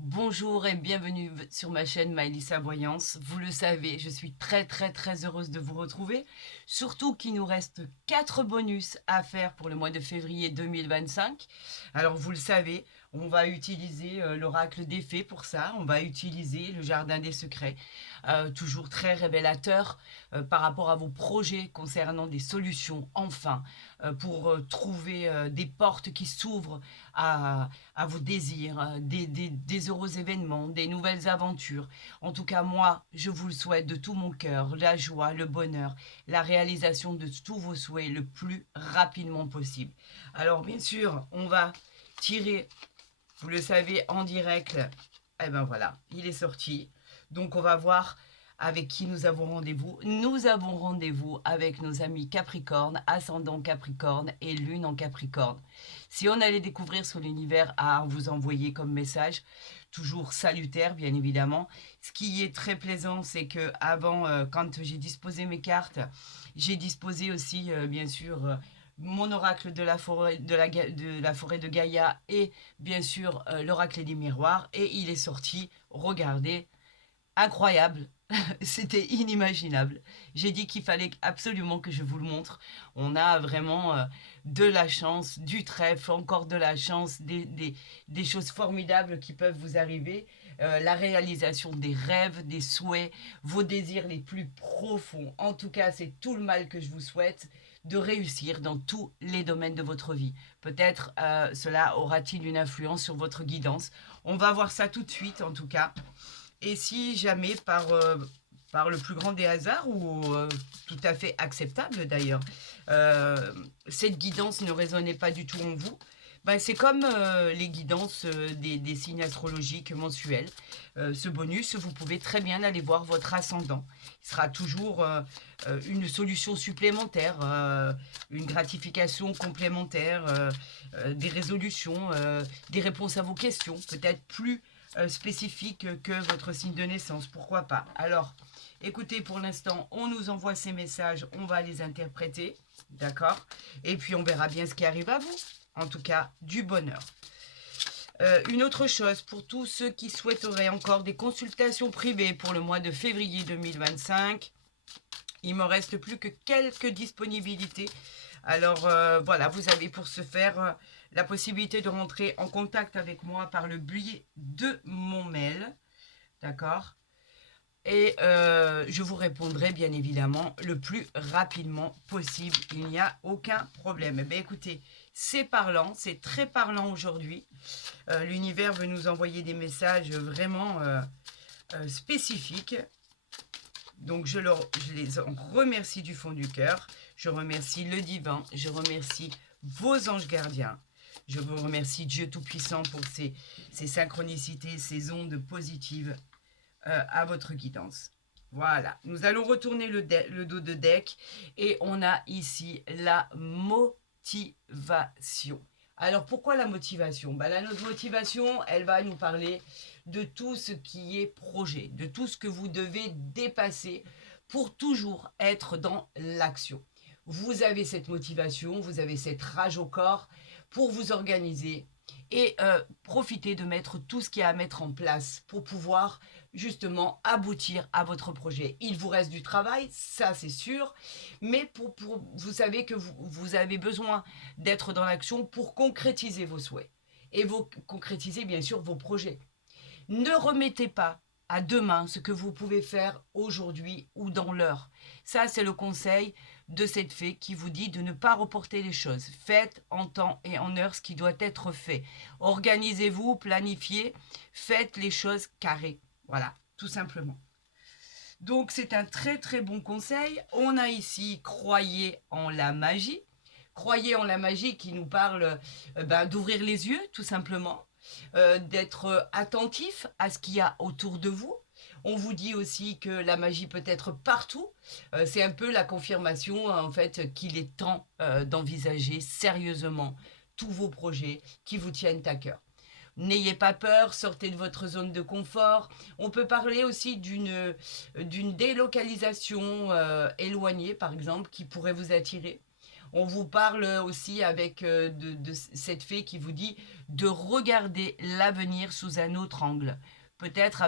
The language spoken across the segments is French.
Bonjour et bienvenue sur ma chaîne Maëlissa Voyance. Vous le savez, je suis très heureuse de vous retrouver. Surtout qu'il nous reste 4 bonus à faire pour le mois de février 2025. Alors vous le savez, on va utiliser l'oracle des fées pour ça. On va utiliser le jardin des secrets. Toujours très révélateur par rapport à vos projets concernant des solutions enfin pour trouver des portes qui s'ouvrent à vos désirs, des heureux événements, des nouvelles aventures. En tout cas, moi, je vous le souhaite de tout mon cœur, la joie, le bonheur, la réalisation de tous vos souhaits le plus rapidement possible. Alors, bien sûr, on va tirer, vous le savez, en direct. Eh ben voilà, il est sorti. Donc, on va voir avec qui nous avons rendez-vous. Nous avons rendez-vous avec nos amis Capricorne, ascendant Capricorne et lune en Capricorne. Si on allait découvrir sur l'univers à vous envoyer comme message, toujours salutaire bien évidemment. Ce qui est très plaisant, c'est que avant, quand j'ai disposé mes cartes, j'ai disposé aussi bien sûr mon oracle de la forêt de Gaïa et bien sûr l'oracle des miroirs, et il est sorti. Regardez, incroyable. C'était inimaginable. J'ai dit qu'il fallait absolument que je vous le montre. On a vraiment de la chance, du trèfle, encore de la chance, des choses formidables qui peuvent vous arriver. La réalisation des rêves, des souhaits, vos désirs les plus profonds. En tout cas, c'est tout le mal que je vous souhaite de réussir dans tous les domaines de votre vie. Peut-être cela aura-t-il une influence sur votre guidance. On va voir ça tout de suite en tout cas. Et si jamais par le plus grand des hasards, ou tout à fait acceptable d'ailleurs, euh, cette guidance ne résonnait pas du tout en vous, ben c'est comme les guidances des signes astrologiques mensuels. Ce bonus, vous pouvez très bien aller voir votre ascendant. Il sera toujours une solution supplémentaire, une gratification complémentaire, des résolutions, des réponses à vos questions, peut-être plus spécifique que votre signe de naissance, pourquoi pas. Alors, écoutez, pour l'instant, on nous envoie ces messages, on va les interpréter, d'accord. Et puis on verra bien ce qui arrive à vous. En tout cas, du bonheur. Une autre chose, pour tous ceux qui souhaiteraient encore des consultations privées pour le mois de février 2025, il me reste plus que quelques disponibilités. Alors voilà, vous avez pour ce faire la possibilité de rentrer en contact avec moi par le biais de mon mail, d'accord. Et je vous répondrai bien évidemment le plus rapidement possible. Il n'y a aucun problème. Eh bien, écoutez, c'est parlant, c'est très parlant aujourd'hui. L'univers veut nous envoyer des messages vraiment spécifiques. Donc je les en remercie du fond du cœur. Je remercie le divin. Je remercie vos anges gardiens. Je vous remercie Dieu Tout-Puissant pour ces synchronicités, ces ondes positives à votre guidance. Voilà, nous allons retourner le dos de deck et on a ici la motivation. Alors pourquoi la motivation? La motivation, elle va nous parler de tout ce qui est projet, de tout ce que vous devez dépasser pour toujours être dans l'action. Vous avez cette motivation, vous avez cette rage au corps pour vous organiser et profiter de mettre tout ce qu'il y a à mettre en place pour pouvoir justement aboutir à votre projet. Il vous reste du travail, ça c'est sûr, mais vous savez que vous avez besoin d'être dans l'action pour concrétiser vos souhaits et concrétiser bien sûr vos projets. Ne remettez pas à demain ce que vous pouvez faire aujourd'hui ou dans l'heure. Ça, c'est le conseil de cette fée qui vous dit de ne pas reporter les choses. Faites en temps et en heure ce qui doit être fait. Organisez-vous, planifiez, faites les choses carrées. Voilà, tout simplement. Donc c'est un très bon conseil. On a ici croyez en la magie. Croyez en la magie qui nous parle d'ouvrir les yeux, tout simplement, d'être attentif à ce qu'il y a autour de vous. On vous dit aussi que la magie peut être partout. C'est un peu la confirmation en fait qu'il est temps d'envisager sérieusement tous vos projets qui vous tiennent à cœur. N'ayez pas peur, sortez de votre zone de confort. On peut parler aussi d'une délocalisation éloignée, par exemple, qui pourrait vous attirer. On vous parle aussi avec de cette fée qui vous dit de regarder l'avenir sous un autre angle. Peut-être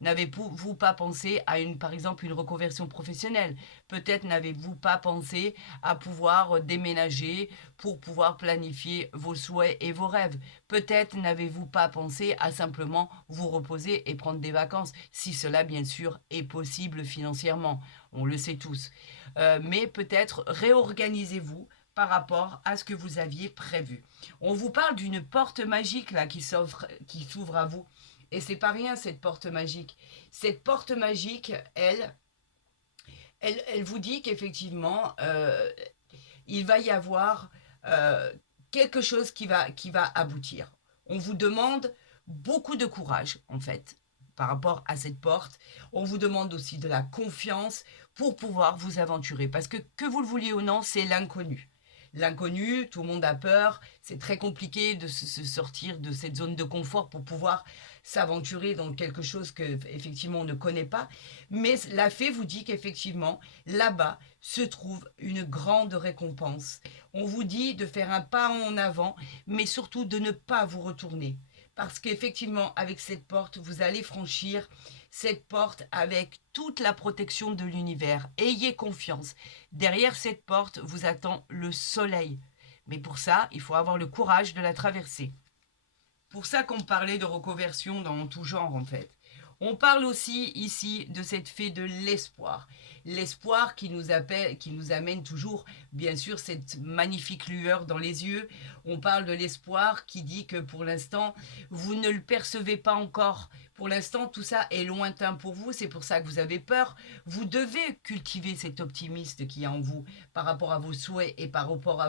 n'avez-vous pas pensé à par exemple, une reconversion professionnelle. Peut-être n'avez-vous pas pensé à pouvoir déménager pour pouvoir planifier vos souhaits et vos rêves. Peut-être n'avez-vous pas pensé à simplement vous reposer et prendre des vacances, si cela, bien sûr, est possible financièrement. On le sait tous. Mais peut-être réorganisez-vous par rapport à ce que vous aviez prévu. On vous parle d'une porte magique là qui s'ouvre à vous. Et c'est pas rien cette porte magique. Cette porte magique, elle vous dit qu'effectivement, il va y avoir euh, quelque chose qui va aboutir. On vous demande beaucoup de courage, en fait, par rapport à cette porte. On vous demande aussi de la confiance pour pouvoir vous aventurer. Parce que vous le vouliez ou non, c'est l'inconnu. L'inconnu, tout le monde a peur, c'est très compliqué de se sortir de cette zone de confort pour pouvoir s'aventurer dans quelque chose que effectivement on ne connaît pas. Mais la fée vous dit qu'effectivement, là-bas se trouve une grande récompense. On vous dit de faire un pas en avant, mais surtout de ne pas vous retourner. Parce qu'effectivement, avec cette porte, vous allez franchir cette porte avec toute la protection de l'univers. Ayez confiance. Derrière cette porte vous attend le soleil. Mais pour ça, il faut avoir le courage de la traverser. Pour ça qu'on parlait de reconversion dans tout genre en fait. On parle aussi ici de cette fée de l'espoir. L'espoir qui nous amène toujours, bien sûr, cette magnifique lueur dans les yeux. On parle de l'espoir qui dit que pour l'instant, vous ne le percevez pas encore. Pour l'instant, tout ça est lointain pour vous. C'est pour ça que vous avez peur. Vous devez cultiver cet optimiste qui est en vous par rapport à vos souhaits et par rapport à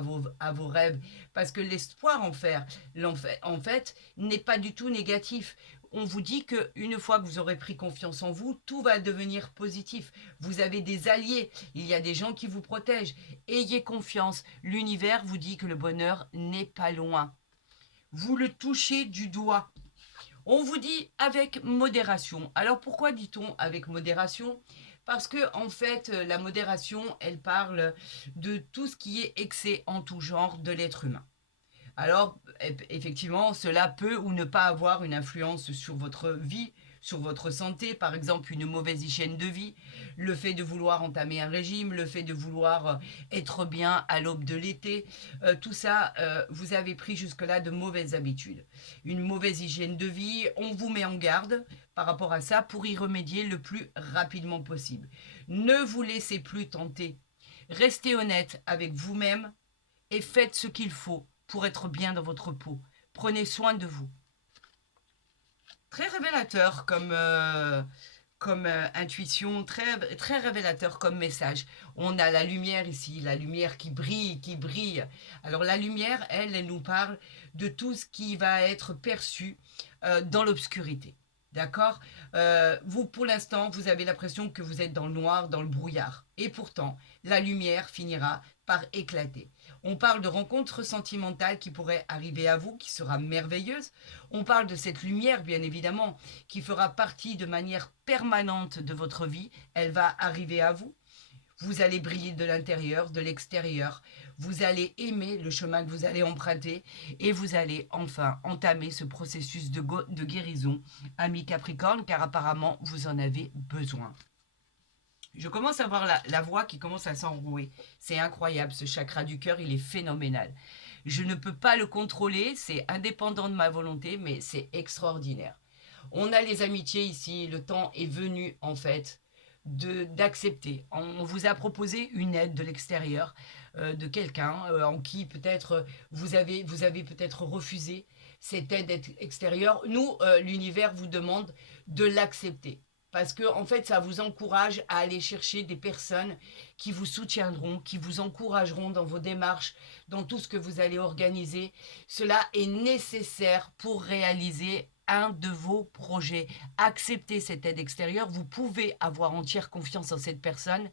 vos rêves. Parce que l'espoir, en fait, n'est pas du tout négatif. On vous dit qu'une fois que vous aurez pris confiance en vous, tout va devenir positif. Vous avez des alliés, il y a des gens qui vous protègent. Ayez confiance, l'univers vous dit que le bonheur n'est pas loin. Vous le touchez du doigt. On vous dit avec modération. Alors pourquoi dit-on avec modération? Parce que en fait, la modération, elle parle de tout ce qui est excès en tout genre de l'être humain. Alors, effectivement, cela peut ou ne pas avoir une influence sur votre vie, sur votre santé, par exemple une mauvaise hygiène de vie, le fait de vouloir entamer un régime, le fait de vouloir être bien à l'aube de l'été, tout ça, vous avez pris jusque-là de mauvaises habitudes. Une mauvaise hygiène de vie, on vous met en garde par rapport à ça pour y remédier le plus rapidement possible. Ne vous laissez plus tenter. Restez honnête avec vous-même et faites ce qu'il faut pour être bien dans votre peau. Prenez soin de vous. Très révélateur comme intuition, très révélateur comme message. On a la lumière ici, la lumière qui brille, qui brille. Alors la lumière, elle nous parle de tout ce qui va être perçu dans l'obscurité. D'accord. Vous, pour l'instant, vous avez l'impression que vous êtes dans le noir, dans le brouillard. Et pourtant, la lumière finira par éclater. On parle de rencontres sentimentales qui pourraient arriver à vous, qui sera merveilleuse. On parle de cette lumière, bien évidemment, qui fera partie de manière permanente de votre vie. Elle va arriver à vous. Vous allez briller de l'intérieur, de l'extérieur. Vous allez aimer le chemin que vous allez emprunter et vous allez enfin entamer ce processus de guérison, ami Capricorne, car apparemment vous en avez besoin. Je commence à voir la voix qui commence à s'enrouer. C'est incroyable, ce chakra du cœur, il est phénoménal. Je ne peux pas le contrôler, c'est indépendant de ma volonté, mais c'est extraordinaire. On a les amitiés ici, le temps est venu en fait d'accepter. On vous a proposé une aide de l'extérieur, de quelqu'un en qui peut-être vous avez peut-être refusé cette aide extérieure. Nous, l'univers vous demande de l'accepter. Parce que, en fait, ça vous encourage à aller chercher des personnes qui vous soutiendront, qui vous encourageront dans vos démarches, dans tout ce que vous allez organiser. Cela est nécessaire pour réaliser un de vos projets. Acceptez cette aide extérieure. Vous pouvez avoir entière confiance en cette personne.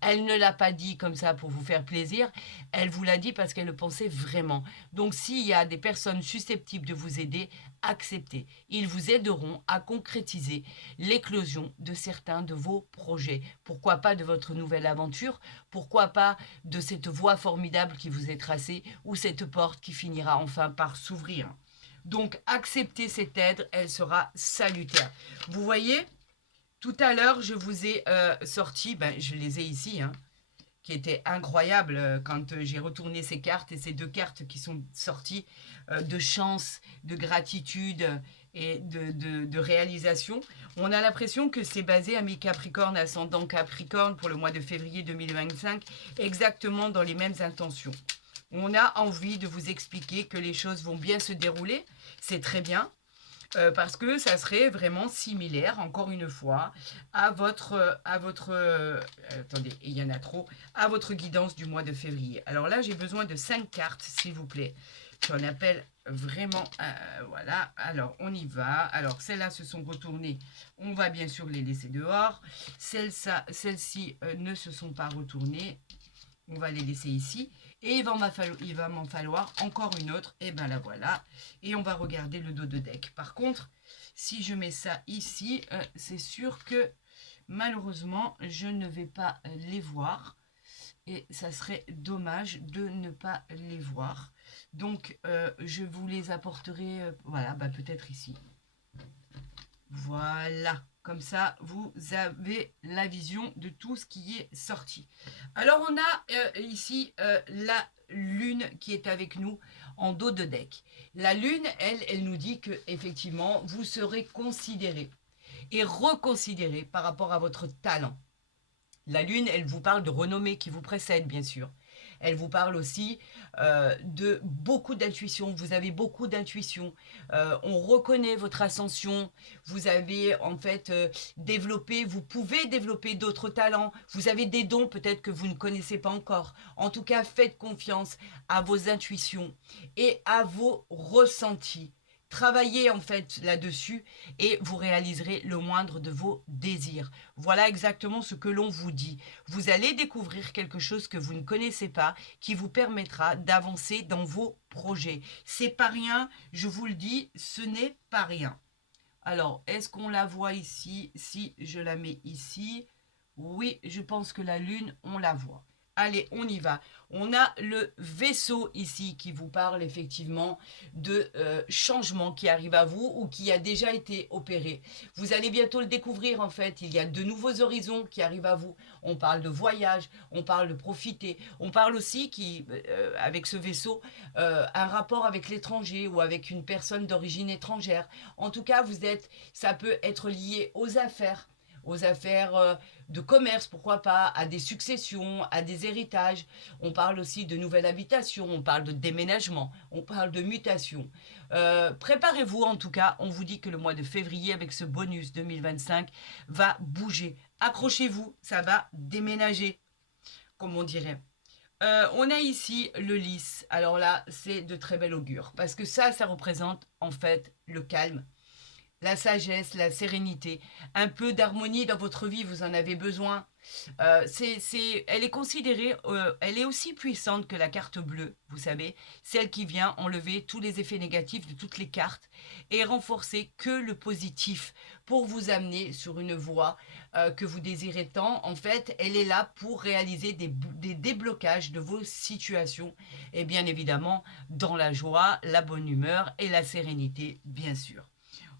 Elle ne l'a pas dit comme ça pour vous faire plaisir. Elle vous l'a dit parce qu'elle le pensait vraiment. Donc, s'il y a des personnes susceptibles de vous aider, acceptez. Ils vous aideront à concrétiser l'éclosion de certains de vos projets. Pourquoi pas de votre nouvelle aventure? Pourquoi pas de cette voie formidable qui vous est tracée ou cette porte qui finira enfin par s'ouvrir? Donc, acceptez cette aide, elle sera salutaire. Vous voyez, tout à l'heure, je vous ai sorti, je les ai ici, hein, qui étaient incroyables quand j'ai retourné ces cartes et ces deux cartes qui sont sorties de chance, de gratitude et de réalisation. On a l'impression que c'est basé à mi-Capricorne, ascendant Capricorne pour le mois de février 2025, exactement dans les mêmes intentions. On a envie de vous expliquer que les choses vont bien se dérouler. C'est très bien. Parce que ça serait vraiment similaire, encore une fois, à votre attendez, il y en a trop, à votre guidance du mois de février. Alors là, j'ai besoin de 5 cartes, s'il vous plaît. J'en appelle vraiment, voilà. Alors, on y va. Alors, celles-là se sont retournées. On va bien sûr les laisser dehors. Celles-ci ne se sont pas retournées. On va les laisser ici. Et il va m'en falloir encore une autre. Et ben la voilà. Et on va regarder le dos de deck. Par contre, si je mets ça ici, c'est sûr que malheureusement, je ne vais pas les voir. Et ça serait dommage de ne pas les voir. Donc, je vous les apporterai, voilà, peut-être ici. Voilà, comme ça, vous avez la vision de tout ce qui est sorti. Alors, on a ici la lune qui est avec nous en dos de deck. La lune, elle nous dit que effectivement, vous serez considéré et reconsidéré par rapport à votre talent. La lune, elle vous parle de renommée qui vous précède, bien sûr. Elle vous parle aussi de beaucoup d'intuition. Vous avez beaucoup d'intuition. On reconnaît votre ascension. Vous avez en fait développé, vous pouvez développer d'autres talents. Vous avez des dons peut-être que vous ne connaissez pas encore. En tout cas, faites confiance à vos intuitions et à vos ressentis. Travaillez en fait là-dessus et vous réaliserez le moindre de vos désirs. Voilà exactement ce que l'on vous dit. Vous allez découvrir quelque chose que vous ne connaissez pas qui vous permettra d'avancer dans vos projets. C'est pas rien, je vous le dis, ce n'est pas rien. Alors, est-ce qu'on la voit ici? Si je la mets ici, oui, je pense que la lune, on la voit. Allez, on y va. On a le vaisseau ici qui vous parle effectivement de changement qui arrive à vous ou qui a déjà été opéré. Vous allez bientôt le découvrir en fait. Il y a de nouveaux horizons qui arrivent à vous. On parle de voyage, on parle de profiter. On parle aussi avec ce vaisseau, un rapport avec l'étranger ou avec une personne d'origine étrangère. En tout cas, ça peut être lié aux affaires de commerce, pourquoi pas, à des successions, à des héritages. On parle aussi de nouvelles habitations, on parle de déménagement, on parle de mutation. Préparez-vous en tout cas, on vous dit que le mois de février avec ce bonus 2025 va bouger. Accrochez-vous, ça va déménager, comme on dirait. On a ici le lys. Alors là, c'est de très bel augure parce que ça représente en fait le calme, la sagesse, la sérénité, un peu d'harmonie dans votre vie, vous en avez besoin. Elle est considérée, elle est aussi puissante que la carte bleue, vous savez, celle qui vient enlever tous les effets négatifs de toutes les cartes et renforcer que le positif pour vous amener sur une voie que vous désirez tant. En fait, elle est là pour réaliser des déblocages de vos situations et bien évidemment dans la joie, la bonne humeur et la sérénité, bien sûr.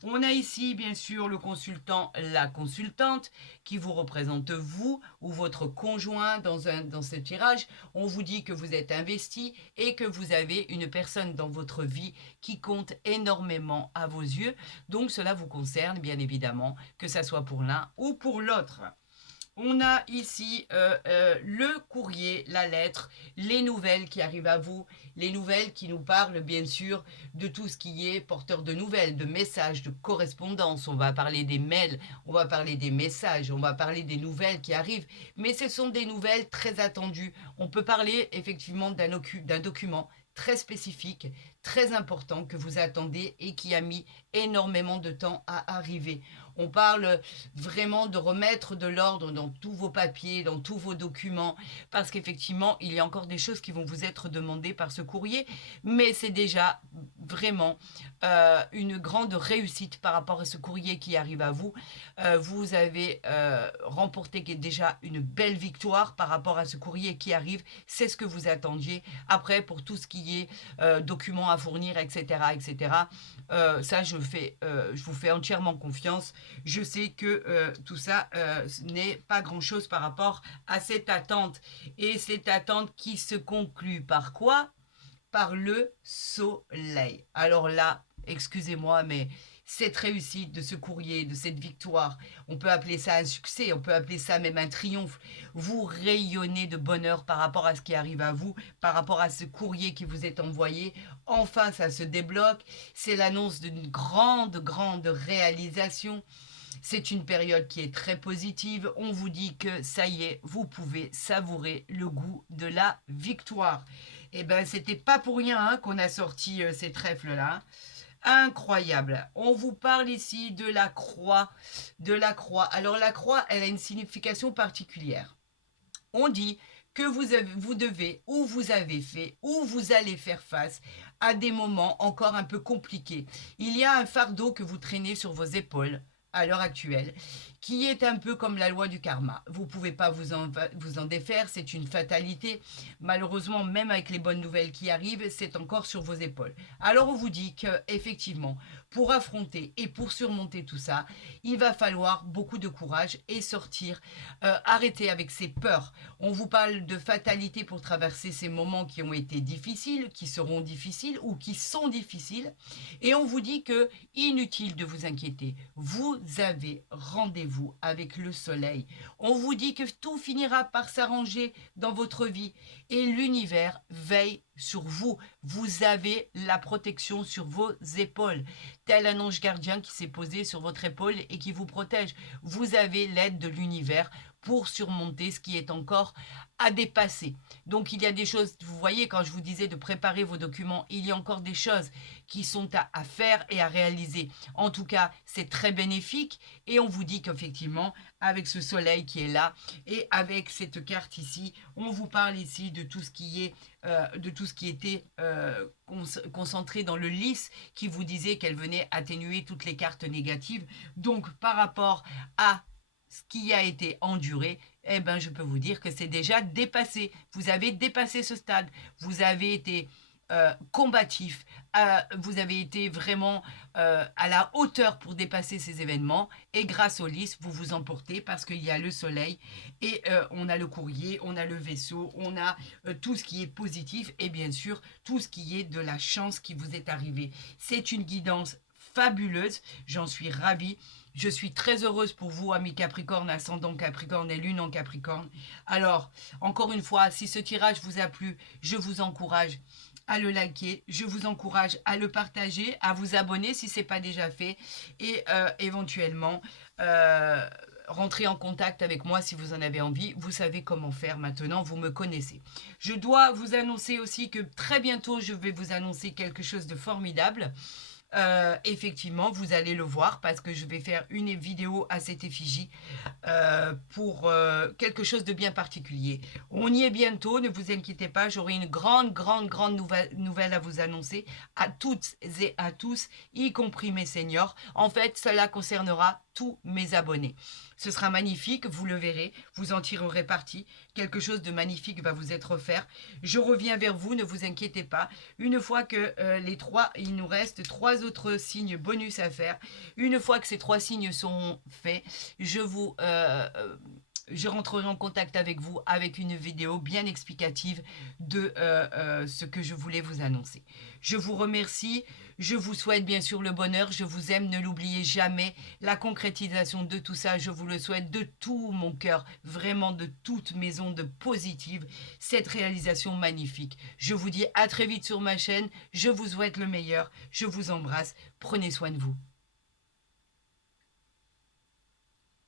On a ici, bien sûr, le consultant, la consultante, qui vous représente vous ou votre conjoint dans ce tirage. On vous dit que vous êtes investi et que vous avez une personne dans votre vie qui compte énormément à vos yeux. Donc, cela vous concerne, bien évidemment, que ça soit pour l'un ou pour l'autre. On a ici le courrier, la lettre, les nouvelles qui arrivent à vous, les nouvelles qui nous parlent bien sûr de tout ce qui est porteur de nouvelles, de messages, de correspondance. On va parler des mails, on va parler des messages, on va parler des nouvelles qui arrivent, mais ce sont des nouvelles très attendues. On peut parler effectivement d'un document très spécifique, très important que vous attendez et qui a mis énormément de temps à arriver. On parle vraiment de remettre de l'ordre dans tous vos papiers, dans tous vos documents, parce qu'effectivement, il y a encore des choses qui vont vous être demandées par ce courrier, mais c'est déjà vraiment une grande réussite par rapport à ce courrier qui arrive à vous. Vous avez remporté déjà une belle victoire par rapport à ce courrier qui arrive. C'est ce que vous attendiez. Après, pour tout ce qui est documents à fournir, etc., etc., ça, je vous fais entièrement confiance. Je sais que tout ça n'est pas grand-chose par rapport à cette attente. Et cette attente qui se conclut par quoi? Par le soleil. Alors là, excusez-moi, mais cette réussite de ce courrier, de cette victoire, on peut appeler ça un succès, on peut appeler ça même un triomphe. Vous rayonnez de bonheur par rapport à ce qui arrive à vous, par rapport à ce courrier qui vous est envoyé. Enfin, ça se débloque. C'est l'annonce d'une grande, grande réalisation. C'est une période qui est très positive. On vous dit que ça y est, vous pouvez savourer le goût de la victoire. Eh ben, c'était pas pour rien hein, qu'on a sorti ces trèfles-là. Incroyable. On vous parle ici de la croix. De la croix. Alors la croix, elle a une signification particulière. On dit que vous devez, ou vous avez fait, ou vous allez faire face à des moments encore un peu compliqués. Il y a un fardeau que vous traînez sur vos épaules à l'heure actuelle, qui est un peu comme la loi du karma. Vous ne pouvez pas vous en défaire, c'est une fatalité. Malheureusement, même avec les bonnes nouvelles qui arrivent, c'est encore sur vos épaules. Alors on vous dit qu'effectivement, pour affronter et pour surmonter tout ça, il va falloir beaucoup de courage et sortir, arrêter avec ces peurs. On vous parle de fatalité pour traverser ces moments qui ont été difficiles, qui seront difficiles ou qui sont difficiles. Et on vous dit que inutile de vous inquiéter. Vous avez rendez-vous avec le soleil. On vous dit que tout finira par s'arranger dans votre vie et l'univers veille sur vous. Vous avez la protection sur vos épaules, tel un ange gardien qui s'est posé sur votre épaule et qui vous protège. Vous avez l'aide de l'univers pour surmonter ce qui est encore à dépasser. Donc il y a des choses, vous voyez, quand je vous disais de préparer vos documents, il y a encore des choses qui sont à faire et à réaliser. En tout cas, c'est très bénéfique et on vous dit qu'effectivement, avec ce soleil qui est là et avec cette carte ici, on vous parle ici de tout ce qui est, de tout ce qui était concentré dans le lys qui vous disait qu'elle venait atténuer toutes les cartes négatives. Donc par rapport à ce qui a été enduré, eh ben, je peux vous dire que c'est déjà dépassé. Vous avez dépassé ce stade. Vous avez été combatif. Vous avez été vraiment à la hauteur pour dépasser ces événements. Et grâce au lys, vous vous emportez parce qu'il y a le soleil et on a le courrier, on a le vaisseau, on a tout ce qui est positif et bien sûr tout ce qui est de la chance qui vous est arrivé. C'est une guidance fabuleuse. J'en suis ravie. Je suis très heureuse pour vous, amis Capricorne, ascendant Capricorne et lune en Capricorne. Alors, encore une fois, si ce tirage vous a plu, je vous encourage à le liker, je vous encourage à le partager, à vous abonner si ce n'est pas déjà fait et éventuellement rentrer en contact avec moi si vous en avez envie. Vous savez comment faire maintenant, vous me connaissez. Je dois vous annoncer aussi que très bientôt, je vais vous annoncer quelque chose de formidable. Effectivement, vous allez le voir parce que je vais faire une vidéo à cette effigie pour quelque chose de bien particulier. On y est bientôt, ne vous inquiétez pas, j'aurai une grande nouvelle à vous annoncer à toutes et à tous, y compris mes seniors. En fait, cela concernera tous mes abonnés. Ce sera magnifique, vous le verrez, vous en tirerez parti. Quelque chose de magnifique va vous être offert. Je reviens vers vous, ne vous inquiétez pas. Une fois que il nous reste 3 autres signes bonus à faire. Une fois que ces 3 signes seront faits, je rentrerai en contact avec vous avec une vidéo bien explicative de ce que je voulais vous annoncer. Je vous remercie, je vous souhaite bien sûr le bonheur, je vous aime, ne l'oubliez jamais. La concrétisation de tout ça, je vous le souhaite de tout mon cœur, vraiment de toutes mes ondes positives, cette réalisation magnifique. Je vous dis à très vite sur ma chaîne, je vous souhaite le meilleur, je vous embrasse, prenez soin de vous.